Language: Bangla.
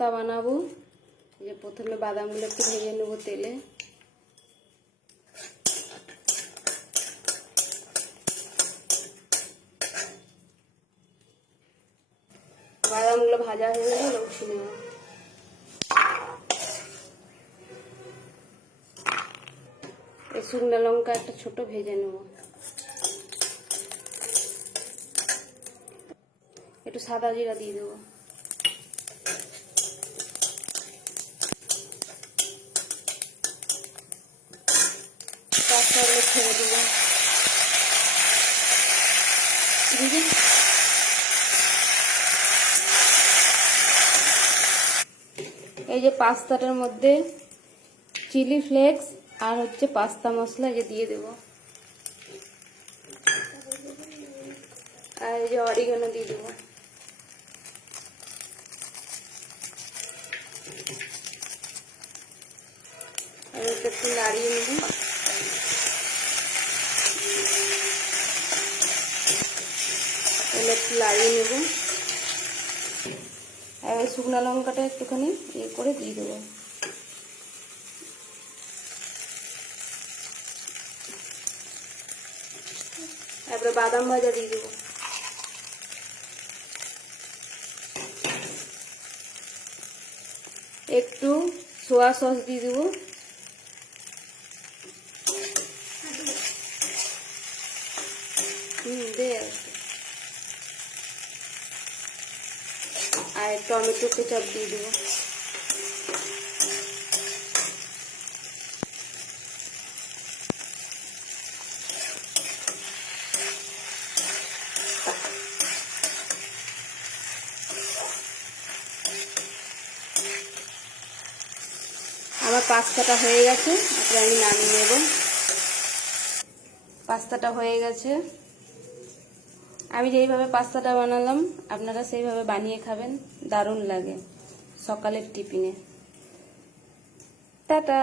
পাস্তা বানাবো। এই যে প্রথমে বাদামগুলো একটু ভেজে নেবো তেলে। বাদামগুলো ভাজা হয়ে গেলে উঠিয়ে নেব। এই শুকনো লঙ্কা একটা ছোট ভেজে নেব। একটু সাদা জিরা দিয়ে দেবো। পাস্তাগুলো ছেড়ে দেবো। এই যে পাস্তাটার মধ্যে চিলি ফ্লেক্স আর হচ্ছে পাস্তা মশলা যে দিয়ে দেব, আর এই যে অরিগানো দিয়ে দেবো। আর একটু নাড়িয়ে নেব। একটু নাড়িয়ে নেব। আর শুকনো লঙ্কাটা একটুখানি ইয়ে করে দিয়ে দেবো। তারপরে বাদাম ভাজা দিয়ে দেবো। একটু সোয়া সস দিয়ে দেবো। আর টমেটো কেচাপ দিয়ে দেবো। আমার পাস্তাটা হয়ে গেছে, তারপরে আমি নামিয়ে নেব। পাস্তাটা হয়ে গেছে। আমি যেইভাবে পাস্তাটা বানালাম আপনারা সেইভাবে বানিয়ে খাবেন, দারুণ লাগে সকালের টিফিনে। টাটা।